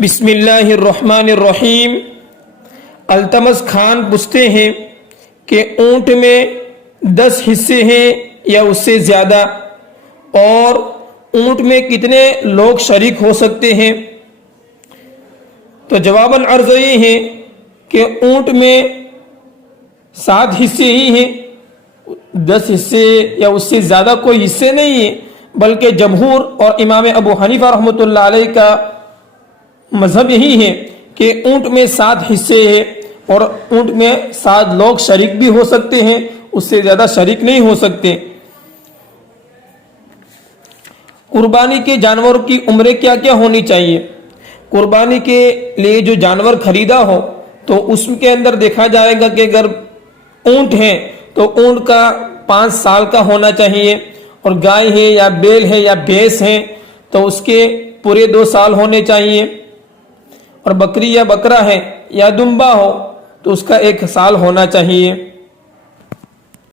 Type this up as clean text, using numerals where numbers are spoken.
بسم اللہ الرحمن الرحیم۔ التمس خان پوچھتے ہیں کہ اونٹ میں 10 حصے ہیں یا اس سے زیادہ، اور اونٹ میں کتنے لوگ شریک ہو سکتے ہیں؟ تو جواباً عرض یہ ہے کہ اونٹ میں 7 حصے ہی ہیں، 10 حصے یا اس سے زیادہ کوئی حصے نہیں ہیں، بلکہ جمہور اور امام ابو حنیفہ رحمۃ اللہ علیہ کا مذہب یہی ہے کہ اونٹ میں 7 حصے ہیں، اور اونٹ میں 7 لوگ شریک بھی ہو سکتے ہیں، اس سے زیادہ شریک نہیں ہو سکتے۔ قربانی کے جانور کی عمریں کیا کیا ہونی چاہیے؟ قربانی کے لیے جو جانور خریدا ہو تو اس کے اندر دیکھا جائے گا کہ اگر اونٹ ہے تو اونٹ کا 5 سال کا ہونا چاہیے، اور گائے ہے یا بیل ہے یا بھینس ہے تو اس کے پورے 2 سال ہونے چاہیے، اور بکری یا بکرا ہے یا دمبا ہو تو اس کا 1 سال ہونا چاہیے۔